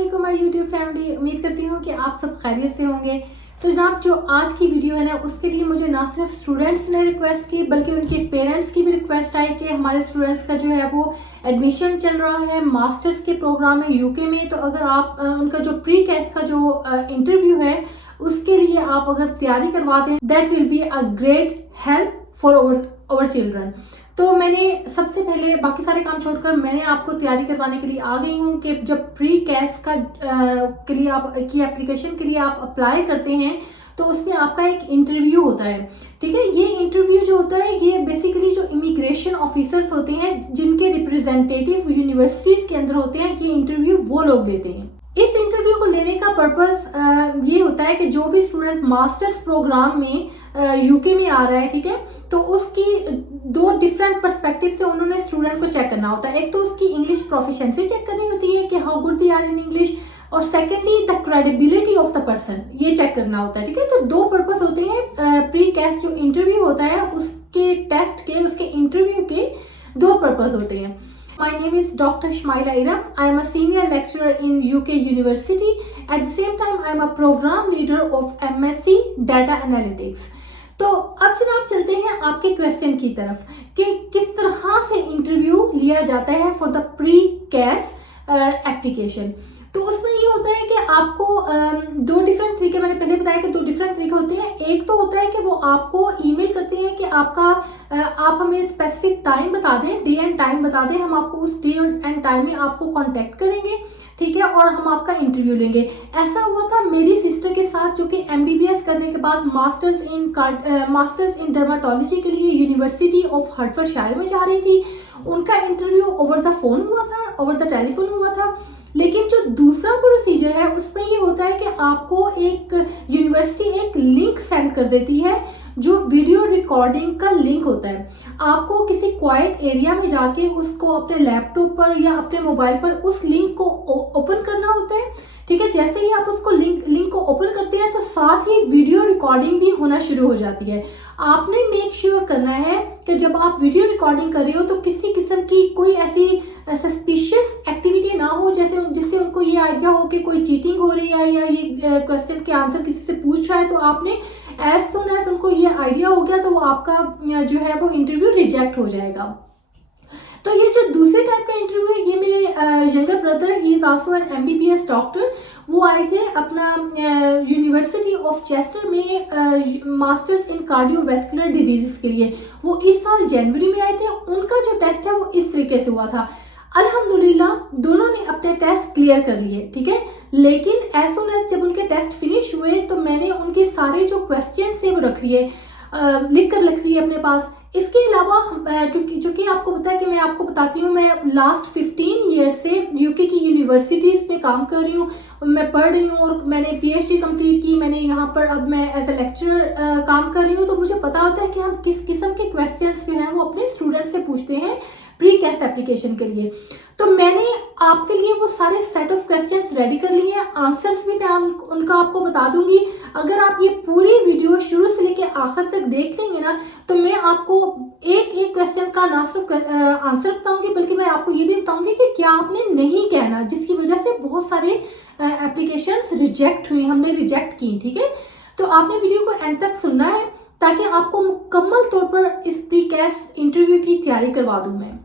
अस्सलाम my YouTube family. उम्मीद करती हूँ कि आप सब खैरियत से होंगे। तो जनाब, जो आज की वीडियो है ना, उसके लिए मुझे ना सिर्फ स्टूडेंट्स ने रिक्वेस्ट की बल्कि उनके पेरेंट्स की भी रिक्वेस्ट आई कि हमारे स्टूडेंट्स का जो है वो एडमिशन चल रहा है मास्टर्स के प्रोग्राम में यूके में। तो अगर आप उनका जो प्री कैस का जो इंटरव्यू है उसके लिए आप अगर तैयारी करवा दें, that will be a great help for our children. तो मैंने सबसे पहले बाकी सारे काम छोड़कर मैंने आपको तैयारी करवाने के लिए आ गई हूँ कि जब प्री कैस का के लिए आप की एप्लीकेशन के लिए आप अप्लाई करते हैं तो उसमें आपका एक इंटरव्यू होता है। ठीक है, ये इंटरव्यू जो होता है ये बेसिकली जो इमिग्रेशन ऑफिसर्स होते हैं जिनके रिप्रेजेंटेटिव यूनिवर्सिटीज़ के अंदर होते हैं, ये इंटरव्यू वो लोग लेते हैं। इस इंटरव्यू को लेने का पर्पस ये होता है कि जो भी स्टूडेंट मास्टर्स प्रोग्राम में यूके में आ रहा है, ठीक है, तो उसकी दो डिफरेंट पर्सपेक्टिव से उन्होंने स्टूडेंट को चेक करना होता है। एक तो उसकी इंग्लिश प्रोफिशिएंसी चेक करनी होती है कि how good they are in English, और secondly the credibility of the person, ये चेक करना होता है। ठीक है, तो दो पर्पस होते हैं। प्री कैस जो इंटरव्यू होता है उसके टेस्ट के, उसके इंटरव्यू के दो पर्पस होते हैं। My name is Dr. Shmaila Iram. I am a senior lecturer in UK University. At the same time, I am a program leader of MSc Data Analytics. तो अब जनाब चलते हैं आपके क्वेश्चन की तरफ कि किस तरह से इंटरव्यू लिया जाता है for the pre CAS application. तो उसमें ये होता है कि आपको दो डिफरेंट तरीके, मैंने पहले बताया कि दो डिफरेंट तरीके होते हैं। एक तो होता है कि वो आपको ईमेल करते हैं कि आप हमें स्पेसिफिक टाइम बता दें, डे एंड टाइम बता दें, हम आपको उस डे एंड टाइम में आपको कांटेक्ट करेंगे, ठीक है, और हम आपका इंटरव्यू लेंगे। ऐसा हुआ था मेरी सिस्टर के साथ जो कि MBBS करने के बाद मास्टर्स इन डर्माटोलॉजी के लिए यूनिवर्सिटी ऑफ हर्टफोर्डशायर में जा रही थी। उनका इंटरव्यू ओवर द फोन हुआ था, ओवर द टेलीफोन हुआ था। लेकिन जो दूसरा प्रोसीजर है उसमें ये होता है कि आपको एक यूनिवर्सिटी एक लिंक सेंड कर देती है जो वीडियो रिकॉर्डिंग का लिंक होता है। आपको किसी क्वाइट एरिया में जाके उसको अपने लैपटॉप पर या अपने मोबाइल पर उस लिंक को ओपन करना होता है। ठीक है, जैसे ही आप उसको लिंक को ओपन करते हैं तो साथ ही वीडियो रिकॉर्डिंग भी होना शुरू हो जाती है। आपने मेक श्योर करना है कि जब आप वीडियो रिकॉर्डिंग कर रहे हो तो किसी किस्म की कोई ऐसी सस्पिशियस एक्टिविटी ना हो जिससे उनको ये आइडिया हो कि कोई चीटिंग हो रही है या ये क्वेश्चन के आंसर किसी से पूछ रहा है। तो आपने एज सुन एज उनको ये आइडिया हो गया तो वो आपका जो है वो इंटरव्यू रिजेक्ट हो जाएगा। तो ये जो दूसरे टाइप का इंटरव्यू है ये मेरे younger brother, he is also an MBBS doctor, वो आए थे अपना यूनिवर्सिटी ऑफ चेस्टर में मास्टर्स इन कार्डियोवैस्कुलर डिजीजेस के लिए। वो इस साल जनवरी में आए थे। उनका जो टेस्ट है वो इस तरीके से हुआ था। अल्हम्दुलिल्लाह दोनों ने अपने टेस्ट क्लियर कर लिए, ठीक है। लेकिन एज सुन एज जब उनके टेस्ट फिनिश हुए तो मैंने उनके सारे जो क्वेश्चन है वो रख लिए, लिख कर रख लिए अपने पास। इसके अलावा जो कि आपको पता है कि मैं आपको बताती हूँ, मैं लास्ट 15 ईयर से यूके की यूनिवर्सिटीज़ में काम कर रही हूँ, मैं पढ़ रही हूँ और मैंने PhD कंप्लीट की। मैंने यहाँ पर अब मैं एज ए लेक्चरर काम कर रही हूँ। तो मुझे पता होता है कि हम किस किस्म के क्वेश्चंस जो हैं वो अपने स्टूडेंट्स से पूछते हैं प्री कैस एप्लीकेशन के लिए। तो मैंने आपके लिए वो सारे सेट ऑफ क्वेश्चंस रेडी कर लिए हैं। आंसर्स भी मैं उनका आपको बता दूंगी। अगर आप ये पूरी वीडियो शुरू से लेके आखिर तक देख लेंगे ना तो मैं आपको एक एक क्वेश्चन का ना सिर्फ आंसर बताऊंगी बल्कि मैं आपको ये भी बताऊंगी कि क्या आपने नहीं कहना, जिसकी वजह से बहुत सारे एप्लीकेशंस रिजेक्ट हुई, हमने रिजेक्ट की। ठीक है, तो आपने वीडियो को एंड तक सुनना है ताकि आपको मुकम्मल तौर पर इस प्री कैस इंटरव्यू की तैयारी करवा दूं मैं।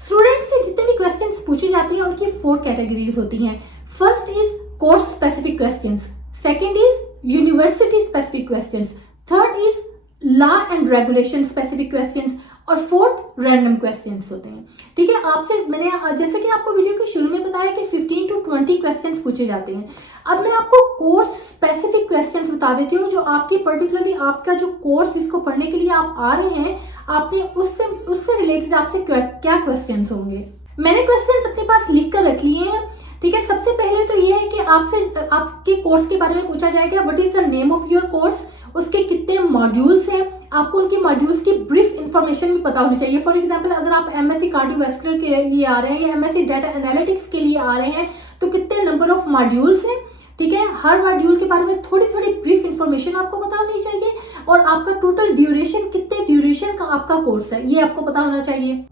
स्टूडेंट्स से जितने भी क्वेश्चंस पूछे जाते हैं उनकी 4 कैटेगरीज होती हैं। First is course specific questions, second is university specific questions, third is law and regulation specific questions, और फोर्थ रैंडम क्वेश्चंस होते हैं। ठीक है, आपसे मैंने जैसे कि आपको वीडियो के शुरू में बताया कि 15 to 20 क्वेश्चंस पूछे जाते हैं। अब मैं आपको कोर्स स्पेसिफिक क्वेश्चंस बता देती हूँ जो आपकी पर्टिकुलरली आपका जो कोर्स इसको पढ़ने के लिए आप आ रहे हैं, आपने उससे रिलेटेड आपसे क्या क्वेश्चंस होंगे। मैंने क्वेश्चंस अपने पास लिख कर रख लिए हैं। ठीक है, सबसे पहले तो ये है कि आपसे आपके कोर्स के बारे में पूछा जाएगा, what is the name of your course, उसके कितने मॉड्यूल्स हैं, आपको उनके मॉड्यूल्स की ब्रीफ इंफॉर्मेशन भी पता होनी चाहिए। फॉर एग्जांपल अगर आप MSc कार्डियोवैस्कुलर के लिए आ रहे हैं या MSc डाटा एनालिटिक्स के लिए आ रहे हैं तो कितने नंबर ऑफ मॉड्यूल्स हैं। ठीक है, हर मॉड्यूल के बारे में थोड़ी थोड़ी ब्रीफ इंफॉर्मेशन आपको पता होनी चाहिए, और आपका टोटल ड्यूरेशन, कितने ड्यूरेशन का आपका कोर्स है ये आपको पता होना चाहिए।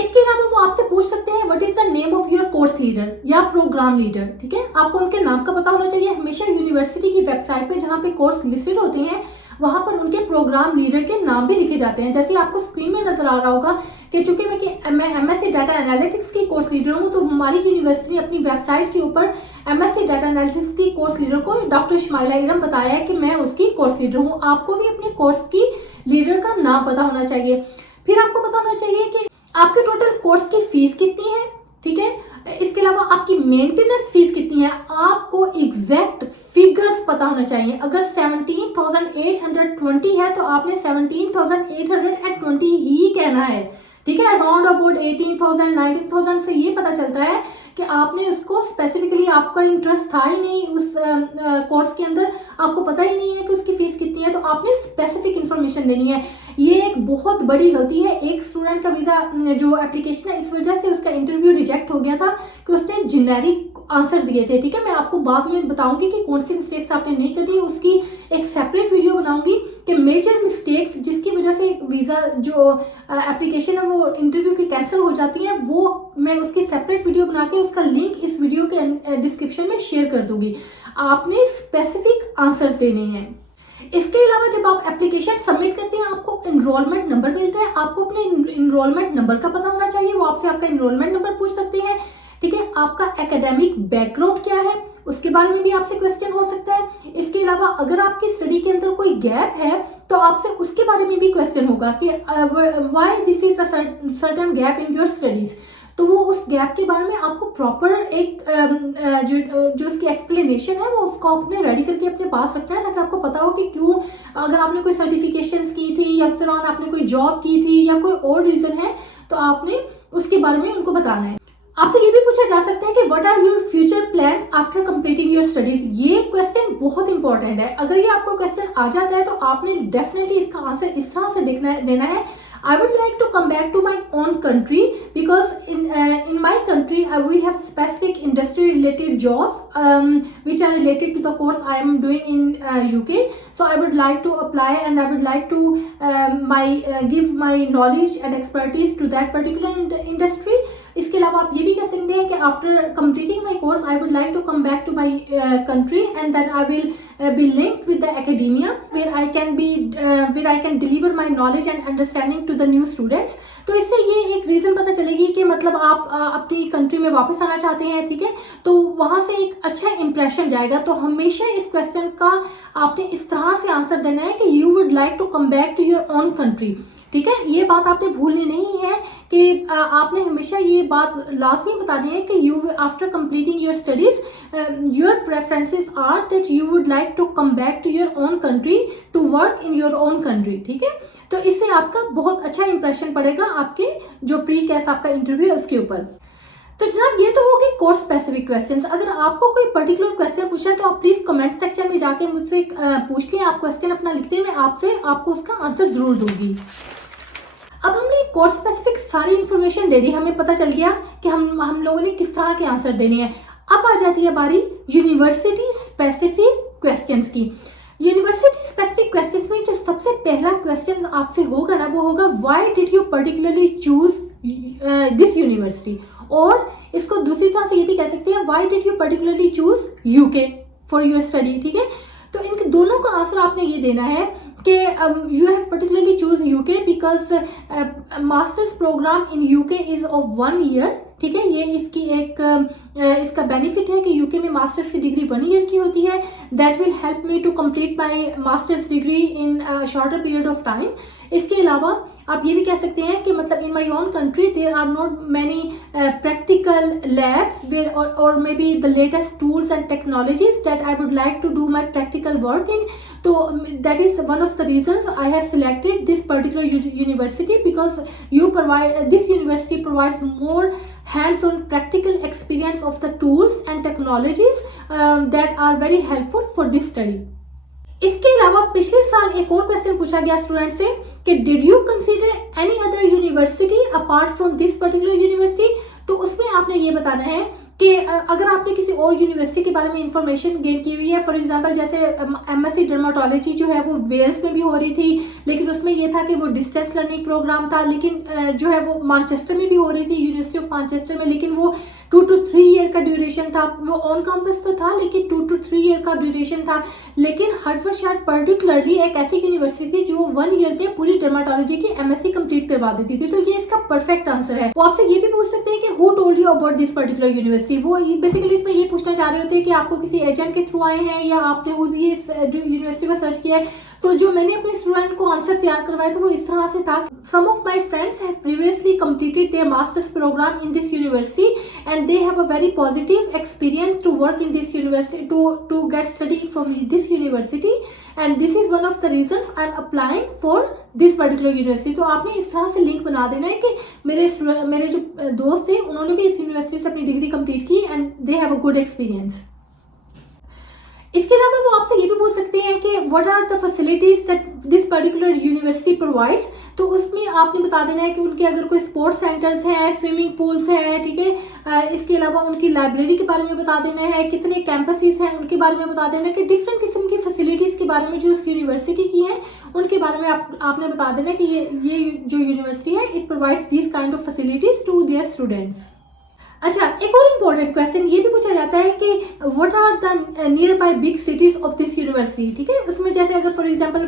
इसके अलावा वो आपसे पूछ सकते हैं what is the name of your course leader या प्रोग्राम लीडर, ठीक है। आपको उनके नाम का पता होना चाहिए। हमेशा यूनिवर्सिटी की वेबसाइट पे जहाँ पे कोर्स लिस्टेड होते हैं वहाँ पर उनके प्रोग्राम लीडर के नाम भी लिखे जाते हैं। जैसे आपको स्क्रीन में नजर आ रहा होगा कि चूंकि मैं एमएससी डाटा एनालिटिक्स की कोर्स लीडर हूँ, तो हमारी यूनिवर्सिटी ने अपनी वेबसाइट के ऊपर एमएससी डाटा एनालिटिक्स की कोर्स लीडर को डॉक्टर शमाइला इरम बताया है कि मैं उसकी कोर्स लीडर हूँ। आपको भी अपने कोर्स की लीडर का नाम पता होना चाहिए। फिर आपको पता होना चाहिए कि आपके टोटल कोर्स की फीस कितनी है, ठीक है। इसके अलावा आपकी मेंटेनेंस फीस कितनी है, आपको एग्जैक्ट फिगर्स पता होना चाहिए। अगर 17,820 है तो आपने 17,820 ही कहना है, ठीक है। अराउंड अबाउट 18,000 19,000 से ये पता चलता है कि आपने उसको स्पेसिफिकली, आपका इंटरेस्ट था ही नहीं उस कोर्स के अंदर, आपको पता ही नहीं है कि उसकी फीस कितनी है, तो आपने स्पेसिफिक इंफॉर्मेशन देनी है। ये एक बहुत बड़ी गलती है। एक स्टूडेंट का वीज़ा जो एप्लीकेशन है, इस वजह से उसका इंटरव्यू रिजेक्ट हो गया था कि उसने जेनेरिक आंसर दिए थे, ठीक है। मैं आपको बाद में बताऊंगी कि कौन सी मिस्टेक्स आपने नहीं करनी, उसकी एक सेपरेट वीडियो बनाऊंगी कि मेजर मिस्टेक्स जिसकी वजह से वीज़ा जो एप्लीकेशन है वो इंटरव्यू की कैंसिल हो जाती है, वो मैं उसकी सेपरेट वीडियो बना के उसका लिंक इस वीडियो के डिस्क्रिप्शन में शेयर कर दूंगी। आपने स्पेसिफिक आंसर देने हैं। इसके अलावा जब आप एप्लीकेशन सबमिट करते हैं आपको एनरोलमेंट नंबर मिलता है। आपको अपने एनरोलमेंट नंबर का पता होना चाहिए। वो आपसे आपका एनरोलमेंट नंबर पूछ सकते हैं, ठीक है। आपका एकेडमिक बैकग्राउंड क्या है उसके बारे में भी आपसे क्वेश्चन हो सकता है। इसके अलावा अगर आपकी स्टडी के अंदर कोई गैप है तो आपसे उसके बारे में भी क्वेश्चन होगा कि why this is a certain gap in your studies. तो वो उस गैप के बारे में आपको प्रॉपर एक जो उसकी एक्सप्लेनेशन है वो उसको आपने रेडी करके अपने पास रखना है, ताकि आपको पता हो कि क्यों, अगर आपने कोई सर्टिफिकेशंस की थी या उस दौरान आपने कोई जॉब की थी या कोई और रीजन है तो आपने उसके बारे में उनको बताना है। आपसे ये भी पूछा जा सकता है कि what are your future plans after completing your studies. ये क्वेश्चन बहुत इंपॉर्टेंट है। अगर ये आपको क्वेश्चन आ जाता है तो आपने डेफिनेटली इसका आंसर इस तरह से देना है, I would like to come back to my own country because in my country we have specific industry related jobs which are related to the course I am doing in UK. So I would like to apply and I would like to give my knowledge and expertise to that particular industry. इसके अलावा आप ये भी कह सकते हैं कि after completing my course I would like to come back to my country and then I will be linked with the academia where I can deliver my knowledge and understanding to the new students. तो इससे ये एक reason पता चलेगी कि मतलब आप अपनी कंट्री में वापस आना चाहते हैं, ठीक है। तो वहाँ से एक अच्छा इंप्रेशन जाएगा। तो हमेशा इस क्वेश्चन का आपने इस तरह से आंसर देना है कि you would like to come back to your own country, ठीक है। ये बात आपने भूलनी नहीं है कि आपने हमेशा ये बात लाजमी बतानी है कि you after completing your studies your preferences are that you would like to come back to your own country to work in your own country, ठीक है। तो इससे आपका बहुत अच्छा इंप्रेशन पड़ेगा आपके जो प्री कैस आपका इंटरव्यू है उसके ऊपर। तो जनाब ये तो हो गई कोर्स स्पेसिफिक क्वेश्चंस। अगर आपको कोई पर्टिकुलर क्वेश्चन पूछना है तो आप प्लीज कमेंट सेक्शन में जाके मुझसे पूछ लें। आप क्वेश्चन अपना लिखते मैं आपको उसका आंसर जरूर दूंगी। अब हमने कोर्स स्पेसिफिक सारी इंफॉर्मेशन दे दी, हमें पता चल गया कि हम लोगों ने किस तरह के आंसर देने हैं। अब आ जाती है बारी यूनिवर्सिटी स्पेसिफिक क्वेश्चंस की। यूनिवर्सिटी स्पेसिफिक क्वेश्चंस में जो सबसे पहला क्वेश्चन आपसे होगा ना वो होगा why did you particularly choose this university, और इसको दूसरी तरह से ये भी कह सकते हैं why did you particularly choose UK for your study, ठीक है। तो इनके दोनों का आंसर आपने ये देना है कि you have particularly choose UK because masters programme in UK is of 1 year, ठीक है। ये इसकी एक इसका बेनिफिट है कि यूके में मास्टर्स की डिग्री 1 ईयर की होती है। That will help me to complete my masters degree in shorter period of time. इसके अलावा आप ये भी कह सकते हैं कि मतलब in my own country there are not many practical labs where or maybe the latest tools and technologies that I would like to do my practical work in. तो that is one of the reasons I have selected this particular university because this university provides more hands-on practical experience of the tools and technologies that are very helpful for this study. इसके अलावा पिछले साल एक और question पूछा गया student से कि did you consider any other university apart from this particular university. तो उसमें आपने ये बताना है कि अगर आपने किसी और यूनिवर्सिटी के बारे में इंफॉर्मेशन गेन की हुई है, फॉर एग्जांपल जैसे एमएससी डर्माटोलॉजी जो है वो वेल्स में भी हो रही थी, लेकिन उसमें ये था कि वो डिस्टेंस लर्निंग प्रोग्राम था, लेकिन जो है वो मैनचेस्टर में भी हो रही थी, यूनिवर्सिटी ऑफ मैनचेस्टर में, लेकिन वो 2 to 3 ईयर का ड्यूरेशन था। वो ऑन कैंपस तो था लेकिन 2 to 3 ईयर का ड्यूरेशन था। लेकिन हर्टफोर्डशायर पर्टिकुलरली एक ऐसी यूनिवर्सिटी थी जो 1 ईयर में पूरी डर्माटोलॉजी की एमएससी कंप्लीट करवा देती थी। तो ये इसका परफेक्ट आंसर है। वो आपसे ये भी पूछ सकते हैं कि who told you about this particular university. वो बेसिकली इसमें ये पूछना चाह रहे होते हैं कि आपको किसी एजेंट के थ्रू आए हैं या आपने खुद ये यूनिवर्सिटी को सर्च किया है। तो जो मैंने अपने स्टूडेंट को आंसर तैयार करवाया था वो इस तरह से था, some of my friends have previously completed their masters programme in this university and they have a very positive experience to work in this university, to get study from this university and this is one of the reasons I am applying for this particular university. तो आपने इस तरह से link बना देना है कि मेरे जो दोस्त थे उन्होंने भी इस यूनिवर्सिटी से अपनी डिग्री कंप्लीट की and they have a good experience. इसके अलावा वो आपसे ये भी पूछ सकते हैं कि what are the facilities that this particular university provides. तो उसमें आपने बता देना है कि उनके अगर कोई स्पोर्ट्स सेंटर्स हैं, स्विमिंग पूल्स हैं, ठीक है। इसके अलावा उनकी लाइब्रेरी के बारे में बता देना है, कितने कैंपसेस हैं उनके बारे में बता देना है, कि डिफरेंट किस्म की फैसिलिटीज़ के बारे में जो उस यूनिवर्सिटी की हैं उनके बारे में आपने बता देना है कि ये जो यूनिवर्सिटी है it provides this kind of facilities to their students. अच्छा, एक और इम्पोर्टेंट क्वेश्चन ये भी पूछा जाता है कि what are the nearby big cities of this university, ठीक है। उसमें जैसे अगर फॉर एग्जांपल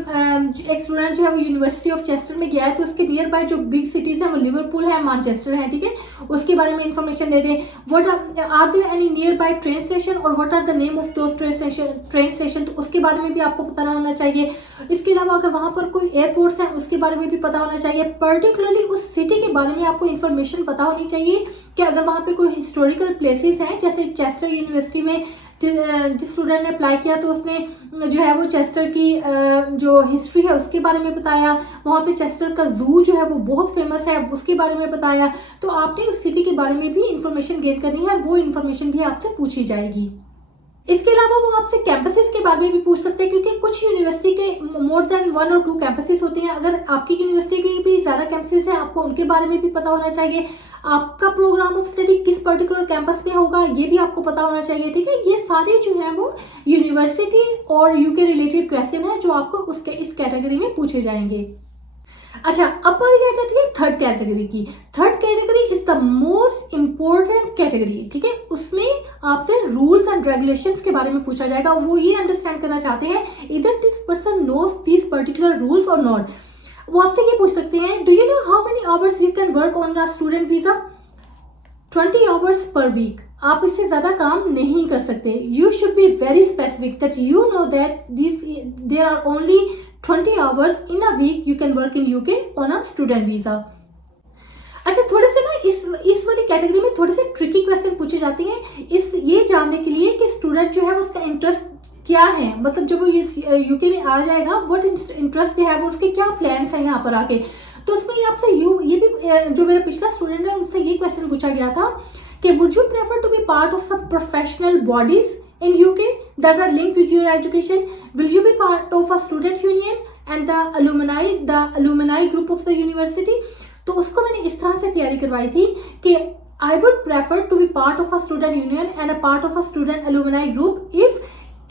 एक स्टूडेंट जो है वो यूनिवर्सिटी ऑफ चेस्टर में गया है तो उसके नियर बाय जो बिग सिटीज हैं वो लिवरपूल है, मैनचेस्टर है, ठीक है। उसके बारे में इंफॉर्मेशन दे दें। What are there any nearby train station or what are the name of those train station, तो उसके बारे में भी आपको पता होना चाहिए। इसके अलावा अगर वहाँ पर कोई एयरपोर्ट्स हैं उसके बारे में भी पता होना चाहिए। पर्टिकुलरली उस सिटी के बारे में आपको इन्फॉर्मेशन पता होनी चाहिए कि अगर वहाँ पे कोई हिस्टोरिकल प्लेसेस हैं, जैसे चेस्टर यूनिवर्सिटी में जिस स्टूडेंट ने अप्लाई किया तो उसने जो है वो चेस्टर की जो हिस्ट्री है उसके बारे में बताया। वहाँ पे चेस्टर का जू जो है वो बहुत फेमस है, उसके बारे में बताया। तो आपने उस सिटी के बारे में भी इंफॉर्मेशन गेन करनी है और वो इन्फॉर्मेशन भी आपसे पूछी जाएगी। इसके अलावा वो आपसे कैंपसेस के बारे में भी पूछ सकते हैं, क्योंकि कुछ यूनिवर्सिटी के मोर देन 1 और 2 कैंपसेस होते हैं। अगर आपकी यूनिवर्सिटी की भी ज़्यादा कैंपसेस हैं आपको उनके बारे में भी पता होना चाहिए। आपका प्रोग्राम ऑफ स्टडी किस पर्टिकुलर कैंपस में होगा ये भी आपको पता होना चाहिए, ठीक है। ये सारे जो हैं वो यूनिवर्सिटी और यूके रिलेटेड क्वेश्चन है जो आपको उसके इस कैटेगरी में पूछे जाएंगे। अच्छा, अब बारी आ जाती है थर्ड कैटेगरी की। Third category is the most important category, ठीक है। उसमें आपसे रूल्स एंड रेगुलेशंस के बारे में पूछा जाएगा। वो ये अंडरस्टैंड करना चाहते हैं इधर this person knows this particular rules और नॉट। वो आपसे ये पूछ सकते हैं, do you know how many hours you can work on a student visa? 20 hours per week. आप इससे ज़्यादा काम नहीं कर सकते। You should be very specific that you know that there are only 20 hours in a week you can work in UK on a student visa। अच्छा, थोड़े से ना इस वाली कैटेगरी में थोड़े से ट्रिकी क्वेश्चन पूछे जाते हैं ये जानने के लिए कि स्टूडेंट जो है उसका इंटरेस्ट क्या है। मतलब जब वो यूके में आ जाएगा व्हाट इंटरेस्ट है वो, उसके क्या प्लान्स हैं यहाँ पर आके। तो उसमें आपसे ये भी जो मेरा पिछला स्टूडेंट है उनसे ये क्वेश्चन पूछा गया था कि would you prefer to be part of some professional bodies in UK that are linked with your education? Will you be part of a student union and the alumni group of the university? तो उसको मैंने इस तरह से तैयारी करवाई थी कि I would prefer to be part of a student union and a part of a student alumni group if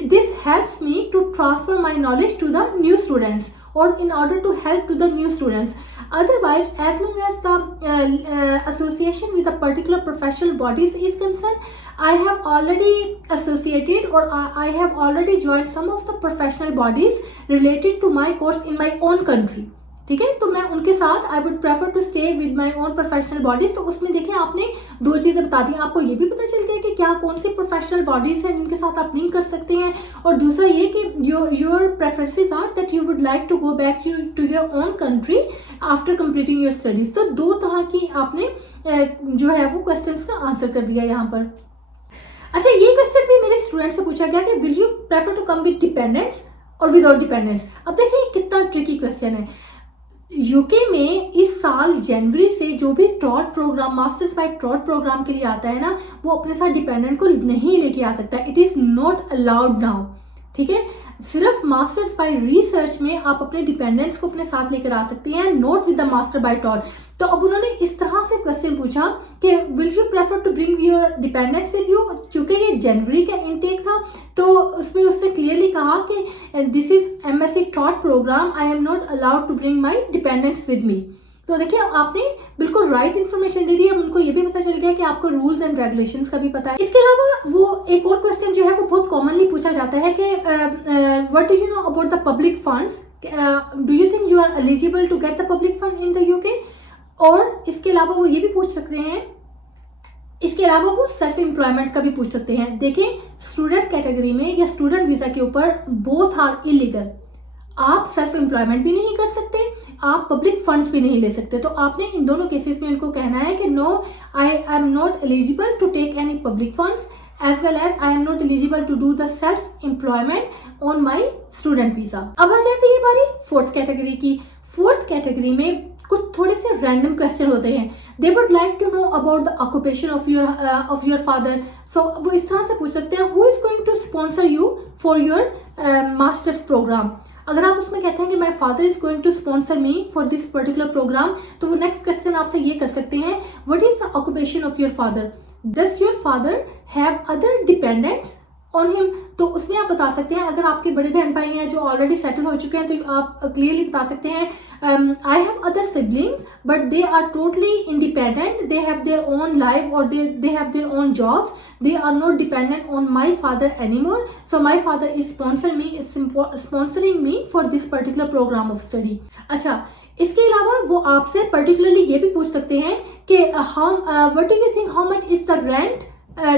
this helps me to transfer my knowledge to the new students or in order to help to the new students. Otherwise, as long as the association with a particular professional bodies is concerned, I have already associated or I have already joined some of the professional bodies related to my course in my own country, ठीक है। तो मैं उनके साथ I would prefer to stay with my own professional bodies. तो उसमें देखिए आपने 2 चीज़ें बता दी। आपको ये भी पता चल गया कि क्या कौन सी प्रोफेशनल बॉडीज हैं जिनके साथ आप लिंक कर सकते हैं, और दूसरा ये कि your preferences are that you would like to go back to your own country after completing your studies. तो 2 तरह की आपने जो है वो क्वेश्चन का आंसर कर दिया यहाँ पर। अच्छा, ये क्वेश्चन भी मेरे स्टूडेंट से पूछा गया कि will you prefer to come with dependents और विदाउट डिपेंडेंट्स। अब देखिए कितना ट्रिकी क्वेश्चन है। यूके में इस साल जनवरी से जो भी ट्रॉट प्रोग्राम मास्टर्स बाय ट्रॉट प्रोग्राम के लिए आता है ना, वो अपने साथ डिपेंडेंट को नहीं लेके आ सकता। It is not allowed now, ठीक है। सिर्फ मास्टर्स बाय रिसर्च में आप अपने डिपेंडेंट्स को अपने साथ लेकर आ सकते हैं, not with the master by taught. तो अब उन्होंने इस तरह से क्वेश्चन पूछा कि will you prefer to bring your dependents with you, चूंकि ये जनवरी का इनटेक था तो उसमें उसने क्लियरली कहा कि this is MSc taught program, I am not allowed to bring my dependents with me. तो देखिए आपने बिल्कुल राइट इन्फॉर्मेशन दे दी। अब उनको ये भी पता चल गया कि आपको रूल्स एंड रेगुलेशंस का भी पता है। इसके अलावा वो एक और क्वेश्चन जो है वो बहुत कॉमनली पूछा जाता है कि what do you know about the public funds, do you think you are eligible to get the public fund in the UK. और इसके अलावा वो ये भी पूछ सकते हैं, इसके अलावा वो सेल्फ एम्प्लॉयमेंट का भी पूछ सकते हैं। देखिए स्टूडेंट कैटेगरी में या स्टूडेंट वीजा के ऊपर बोथ आर इलीगल। आप सेल्फ एम्प्लॉयमेंट भी नहीं कर सकते, आप पब्लिक फंड्स भी नहीं ले सकते। तो आपने इन दोनों केसेस में इनको कहना है कि no, I am not eligible to take any public funds as well as I am not eligible to do the self employment on my student visa. अब आ जाती है बारी फोर्थ कैटेगरी की। फोर्थ कैटेगरी में कुछ थोड़े से रैंडम क्वेश्चन होते हैं। They would like to know about the occupation of your father. So वो इस तरह से पूछ सकते हैं, who is going to sponsor you for your masters program. अगर आप उसमें कहते हैं कि my father is going to sponsor me for this particular program, तो वो नेक्स्ट क्वेश्चन आपसे ये कर सकते हैं, what is the occupation of your father, does your father have other dependents on him. तो उसमें आप बता सकते हैं, अगर आपके बड़े बहन भाई हैं जो ऑलरेडी सेटल हो चुके हैं तो आप क्लियरली बता सकते हैं, I have other siblings but they are totally independent, they have their own life और they have their own jobs, they are not dependent on my father anymore, so my father is sponsoring me for this particular program of study। अच्छा, इसके अलावा वो आपसे particularly ये भी पूछ सकते हैं कि what do you think how much is the rent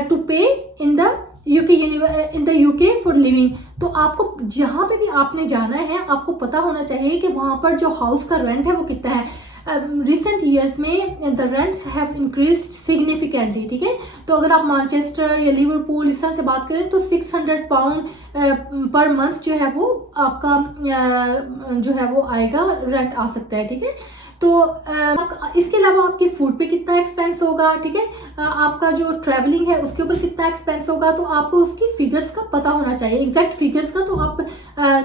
to pay in the UK for living। तो आपको जहाँ पे भी आपने जाना है आपको पता होना चाहिए कि वहाँ पर जो हाउस का रेंट है वो कितना है। रिसेंट ईयर्स में the rents have increased significantly, ठीक है। तो अगर आप मैनचेस्टर या लिवरपूल इस तरह से बात करें तो 600 पाउंड पर मंथ जो है वो आपका जो है वो आएगा, रेंट आ सकता है, ठीक है। तो इसके अलावा आपके फूड पे कितना एक्सपेंस होगा, ठीक है, आपका जो ट्रैवलिंग है उसके ऊपर कितना एक्सपेंस होगा, तो आपको उसकी फिगर्स का पता होना चाहिए, एग्जैक्ट फिगर्स का। तो आप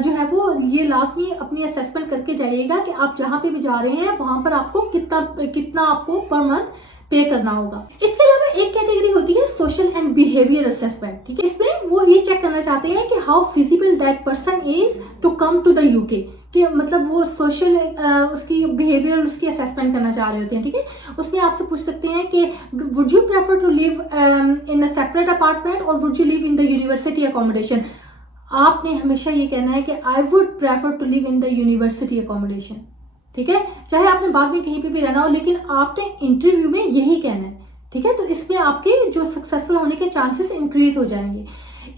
जो है वो ये लास्ट में अपनी असेसमेंट करके जाइएगा कि आप जहाँ पे भी जा रहे हैं वहाँ पर आपको कितना आपको पर मंथ पे करना होगा। इसके अलावा एक कैटेगरी होती है सोशल एंड बिहेवियर असेसमेंट, ठीक है। इसमें वो ये चेक करना चाहते हैं कि how feasible that person is to come to the UK, कि मतलब वो सोशल उसकी बिहेवियर उसकी असेसमेंट करना चाह रहे होते हैं, ठीक है। उसमें आपसे पूछ सकते हैं कि would you prefer to live in a separate apartment or would you live in the university accommodation. आपने हमेशा ये कहना है कि I would prefer to live in the university accommodation, ठीक है। चाहे आपने बाद में कहीं पे भी रहना हो, लेकिन आपने इंटरव्यू में यही कहना है, ठीक है। तो इसमें आपके जो सक्सेसफुल होने के चांसेस इंक्रीज हो जाएंगे।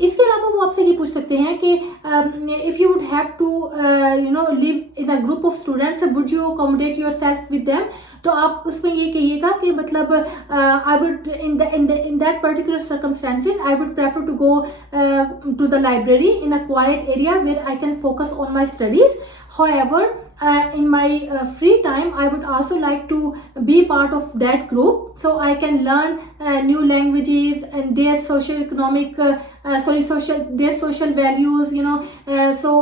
इसके अलावा वो आपसे ये पूछ सकते हैं कि if you would have to live in a group of students would you accommodate yourself with them. तो आप उसमें ये कहिएगा कि मतलब I would in that particular circumstances I would prefer to go to the library in a quiet area where I can focus on my studies. However, in my free time, I would also like to be part of that group, so I can learn new languages and their socio-economic, their social values, you know. So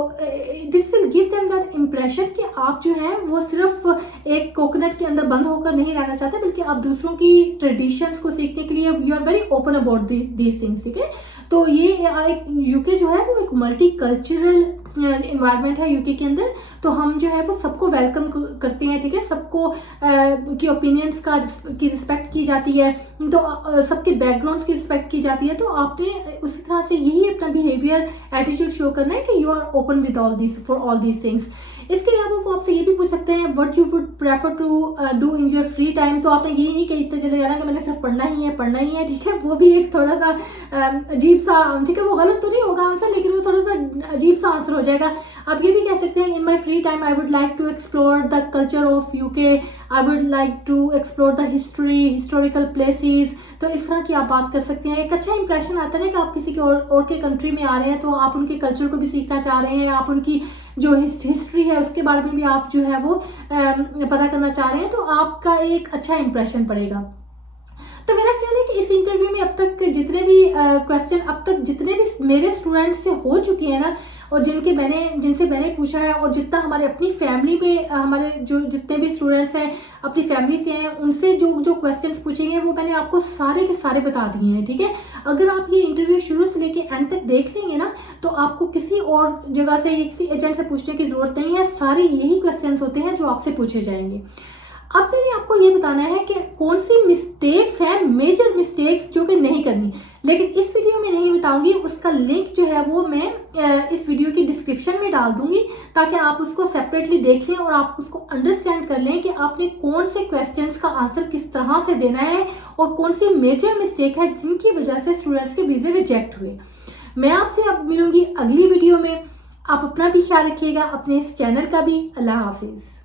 this will give them that impression कि आप जो है वो सिर्फ एक coconut के अंदर बंद होकर नहीं रहना चाहते, बल्कि आप दूसरों की ट्रेडिशंस को सीखने के लिए you are very open about these things, ठीक है। तो ये एक यूके जो है वो एक मल्टी कल्चरल इन्वायरमेंट है यूके के अंदर। तो हम जो है वो सबको वेलकम करते हैं, ठीक है। सबको की ओपिनियंस की रिस्पेक्ट की जाती है, तो सबके बैकग्राउंड्स की रिस्पेक्ट की जाती है। तो आपने उसी तरह से यही अपना बिहेवियर एटीट्यूड शो करना है कि you are open with all this for all these things. इसके अलावा वो आपसे ये भी पूछ सकते हैं what you would prefer to do in your free time. तो आपने यही नहीं कहते चले जाना कि मैंने सिर्फ पढ़ना ही है, ठीक है। वो भी एक थोड़ा सा अजीब सा, ठीक है, वो गलत तो नहीं होगा आंसर, लेकिन वो थोड़ा सा अजीब सा आंसर हो जाएगा। आप ये भी कह सकते हैं in my free time I would like to explore the culture of UK, I would like to explore the historical places. तो इस तरह की आप बात कर सकते हैं। एक अच्छा इंप्रेशन आता है ना कि आप किसी के और के कंट्री में आ रहे हैं, तो आप उनके कल्चर को भी सीखना चाह रहे हैं, आप उनकी जो हिस्ट्री है उसके बारे में भी आप जो है वो पता करना चाह रहे हैं, तो आपका एक अच्छा इंप्रेशन पड़ेगा। तो मेरा ख्याल है कि इस इंटरव्यू में अब तक जितने भी क्वेश्चन अब तक जितने भी मेरे स्टूडेंट्स से हो चुकी है ना, और जिनसे मैंने पूछा है, और जितना हमारे अपनी फैमिली में हमारे जो जितने भी स्टूडेंट्स हैं अपनी फैमिली से हैं, उनसे जो जो क्वेश्चंस पूछेंगे वो मैंने आपको सारे के सारे बता दिए हैं, ठीक है। अगर आप ये इंटरव्यू शुरू से लेके एंड तक देख लेंगे ना, तो आपको किसी और जगह से, किसी एजेंट से पूछने की ज़रूरत नहीं है। सारे यही क्वेश्चंस होते हैं जो आपसे पूछे जाएंगे। अब मैंने आपको ये बताना है कि कौन सी मिस्टेक्स हैं, मेजर मिस्टेक्स जो कि नहीं करनी, लेकिन इस वीडियो में नहीं बताऊंगी। उसका लिंक जो है वो मैं इस वीडियो की डिस्क्रिप्शन में डाल दूंगी, ताकि आप उसको सेपरेटली देख लें और आप उसको अंडरस्टैंड कर लें कि आपने कौन से क्वेश्चंस का आंसर किस तरह से देना है और कौन सी मेजर मिस्टेक है जिनकी वजह से स्टूडेंट्स के वीज़े रिजेक्ट हुए। मैं आपसे अब मिलूंगी अगली वीडियो में। आप अपना भी ख्याल रखिएगा, अपने इस चैनल का भी। अल्लाह हाफिज़।